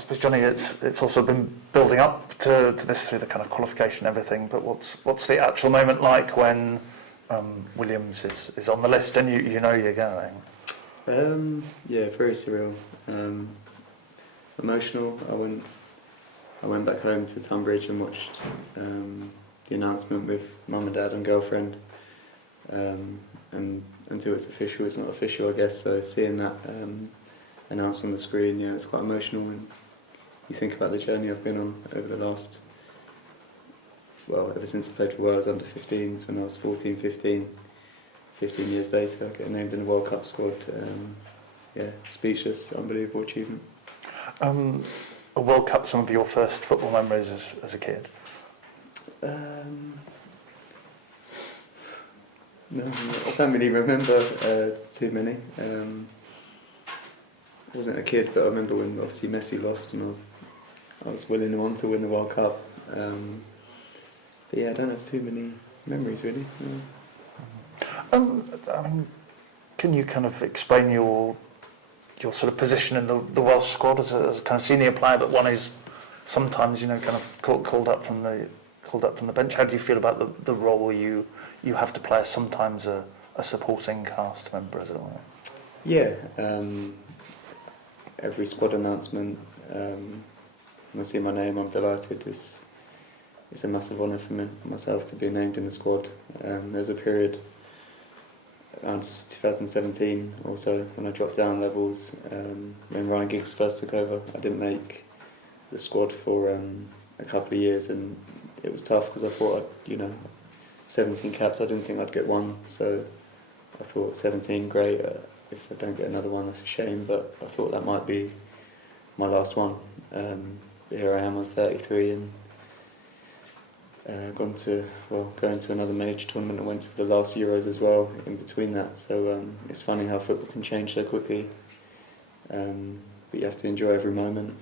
suppose, Jonny, it's also been building up to this through the kind of qualification and everything, but what's the actual moment like when Williams is on the list and you know you're going? Yeah, very surreal. Emotional. I went back home to Tunbridge and watched the announcement with mum and dad and girlfriend. And until it's official, it's not official, I guess. So seeing that announced on the screen, yeah, it's quite emotional when you think about the journey I've been on over the last, well, ever since I played for Wales under 15s when I was 14, 15 years later, I get named in the World Cup squad. Yeah, speechless, unbelievable achievement. A World Cup, some of your first football memories as a kid? No, I don't really remember too many. I wasn't a kid, but I remember when obviously Messi lost and I was willing him on to win the World Cup. But yeah, I don't have too many memories really. No. Can you kind of explain your sort of position in the Welsh squad as a kind of senior player, but one who's sometimes kind of called up from the bench? How do you feel about the role you have to play as sometimes a supporting cast member, as it were? Yeah, every squad announcement, when I see my name, I'm delighted. It's a massive honour for myself to be named in the squad. There's a period around 2017 or so when I dropped down levels. When Ryan Giggs first took over, I didn't make the squad for a couple of years, and it was tough because I thought 17 caps, I didn't think I'd get one, so I thought 17, great. If I don't get another one, that's a shame, but I thought that might be my last one. But here I am, I'm 33 and going to another major tournament. I went to the last Euros as well in between that, so it's funny how football can change so quickly, but you have to enjoy every moment.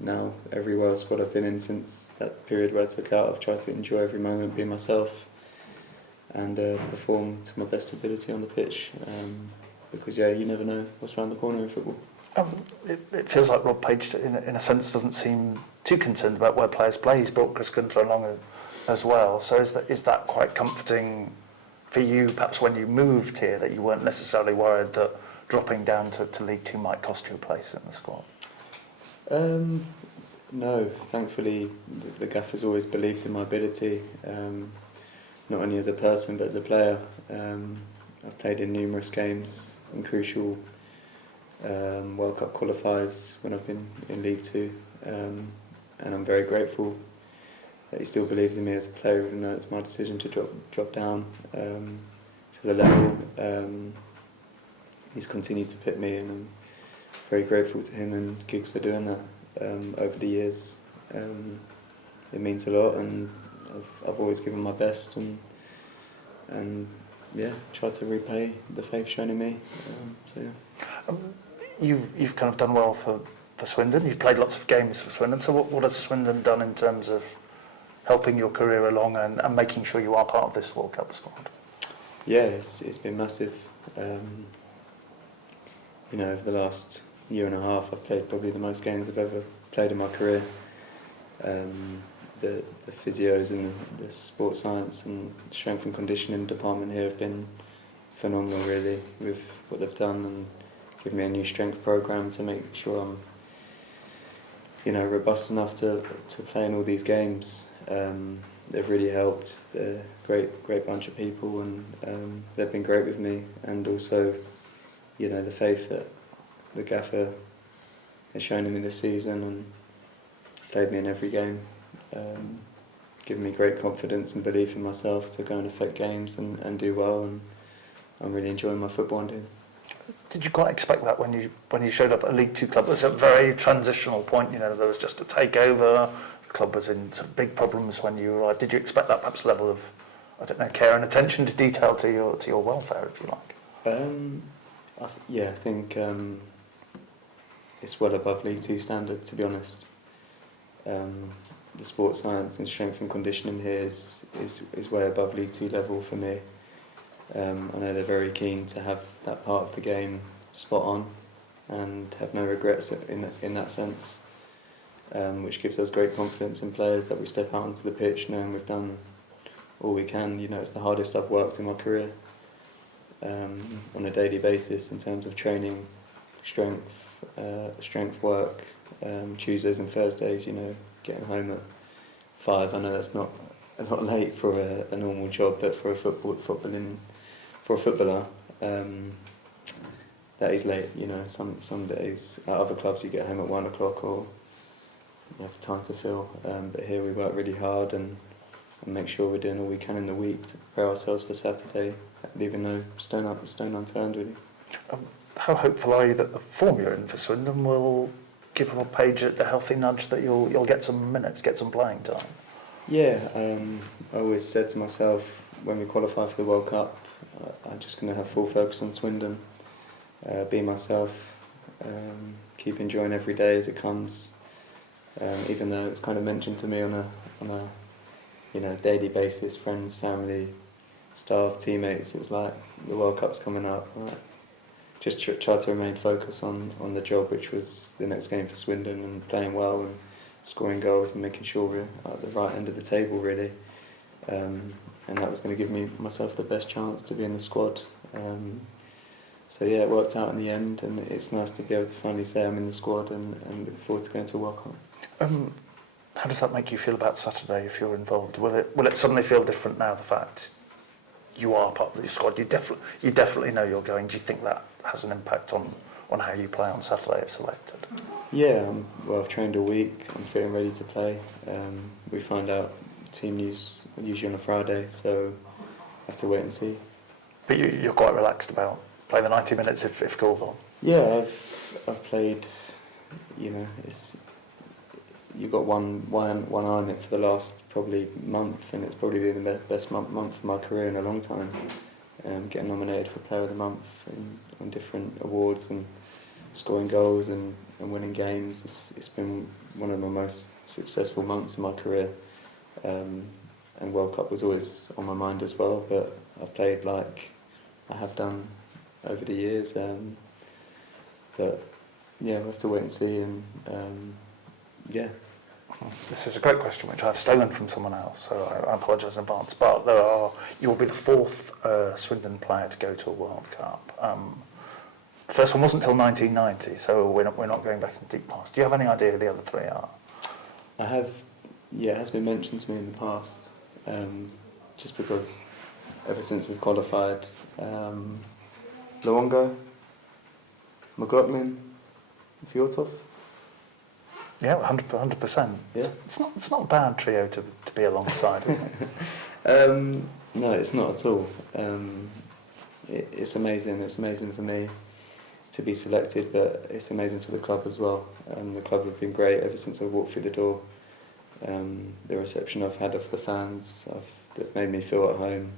Now every Wales squad I've been in since that period where I took out, I've tried to enjoy every moment, be myself and perform to my best ability on the pitch, because you never know what's around the corner in football. It feels like Rob Page, in a sense, doesn't seem too concerned about where players play. He's brought Chris Gunter along as well. So is that quite comforting for you, perhaps when you moved here, that you weren't necessarily worried that dropping down to League Two might cost you a place in the squad? No, thankfully the gaffer's always believed in my ability, not only as a person but as a player. I've played in numerous games and crucial World Cup qualifiers when I've been in League Two, and I'm very grateful that he still believes in me as a player, even though it's my decision to drop down to the level. He's continued to pick me, and I'm very grateful to him and Giggs for doing that over the years. It means a lot, and I've always given my best and yeah, tried to repay the faith shown in me. So yeah. You've kind of done well for Swindon. You've played lots of games for Swindon. So what has Swindon done in terms of helping your career along and making sure you are part of this World Cup squad? Yeah, it's been massive. Over the last year and a half, I've played probably the most games I've ever played in my career. The physios and the sports science and strength and conditioning department here have been phenomenal, really, with what they've done, and given me a new strength program to make sure I'm robust enough to play in all these games. They've really helped. They're a great bunch of people, and they've been great with me, and also the faith that the gaffer has shown in me this season and played me in every game, given me great confidence and belief in myself to go and affect games and do well, and I'm really enjoying my football doing. Did you quite expect that when you showed up at a League Two club? It was a very transitional point, there was just a takeover, the club was in some big problems when you arrived. Did you expect that perhaps level of, care and attention to detail to your welfare, if you like? I think it's well above League Two standard, to be honest. The sports science and strength and conditioning here is way above League Two level for me. I know they're very keen to have that part of the game spot on and have no regrets in that sense. which gives us great confidence in players that we step out onto the pitch knowing we've done all we can. You know, it's the hardest I've worked in my career on a daily basis in terms of training, strength work, Tuesdays and Thursdays, you know, getting home at 5. I know that's not a lot late for a normal job, but for a footballer, that is late. You know, some days at other clubs you get home at 1 o'clock or you have time to fill. But here we work really hard and make sure we're doing all we can in the week to prepare ourselves for Saturday, leaving no stone unturned really. How hopeful are you that the form you're in for Swindon will give Rob Page a healthy nudge that you'll get some minutes, get some playing time? Yeah, I always said to myself when we qualify for the World Cup, I'm just going to have full focus on Swindon, be myself, keep enjoying every day as it comes. Even though it's kind of mentioned to me on a daily basis, friends, family, staff, teammates, it's like the World Cup's coming up. Like, just try to remain focused on the job, which was the next game for Swindon, and playing well and scoring goals and making sure we're at the right end of the table really. And that was going to give myself the best chance to be in the squad. So yeah, it worked out in the end, and it's nice to be able to finally say I'm in the squad and look forward to going to World Cup. How does that make you feel about Saturday if you're involved? Will it suddenly feel different now, the fact you are part of the squad? You definitely know you're going. Do you think that has an impact on how you play on Saturday if selected? Yeah, well, I've trained all week. I'm fit and ready to play. We find out team news usually on a Friday, so I have to wait and see. But you're quite relaxed about playing the 90 minutes if called on? Yeah, I've played. You know, you've got one eye on it for the last probably month, and it's probably been the best month of my career in a long time. Getting nominated for Player of the Month on different awards and scoring goals and winning games. It's been one of my most successful months in my career. And World Cup was always on my mind as well, but I've played like I have done over the years. But yeah, we'll have to wait and see. And yeah. This is a great question, which I've stolen from someone else, so I apologise in advance. But you will be the 4th Swindon player to go to a World Cup. The first one wasn't until 1990, so we're not going back in the deep past. Do you have any idea who the other 3 are? I have. Yeah, it has been mentioned to me in the past. Just because ever since we've qualified, Luongo, McLaughlin, Fjortov. Yeah, 100%. Yeah. It's not a bad trio to be alongside, is it? No, it's not at all. It's amazing. It's amazing for me to be selected, but it's amazing for the club as well. The club have been great ever since I walked through the door. The reception I've had of the fans, they've made me feel at home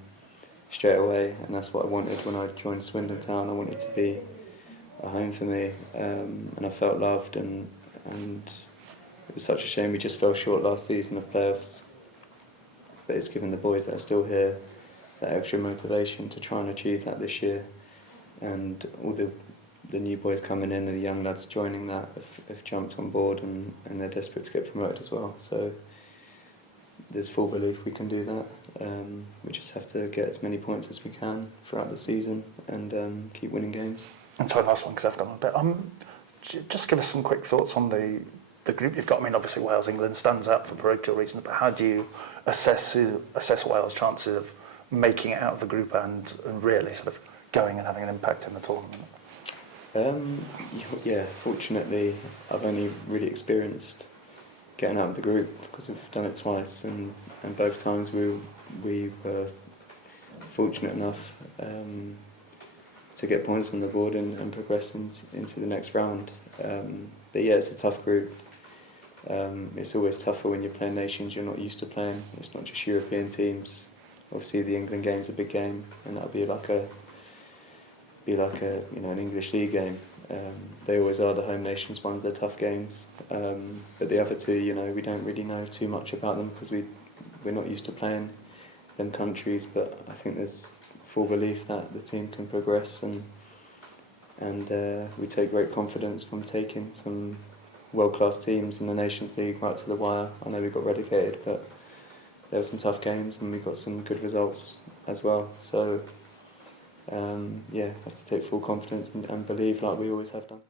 straight away, and that's what I wanted when I joined Swindon Town. I wanted it to be a home for me, and I felt loved, and it was such a shame we just fell short last season of playoffs. But it's given the boys that are still here that extra motivation to try and achieve that this year, and all the new boys coming in and the young lads joining that have jumped on board, and they're desperate to get promoted as well. So there's full belief we can do that. We just have to get as many points as we can throughout the season and keep winning games. And sorry, last one, because I've gone a bit. Just give us some quick thoughts on the group you've got. I mean, obviously Wales, England stands out for parochial reasons, but how do you assess Wales' chances of making it out of the group and really sort of going and having an impact in the tournament? Yeah, fortunately, I've only really experienced getting out of the group because we've done it twice, and both times we were fortunate enough to get points on the board and progress into the next round. But yeah, it's a tough group. It's always tougher when you're playing nations you're not used to playing. It's not just European teams. Obviously, the England game's a big game, and that'll be like a an English league game. They always are, the home nations ones. They're tough games. But the other two, we don't really know too much about them because we're not used to playing them countries. But I think there's full belief that the team can progress, and we take great confidence from taking some world-class teams in the Nations League right to the wire. I know we got relegated, but there were some tough games and we got some good results as well. So, have to take full confidence and believe like we always have done.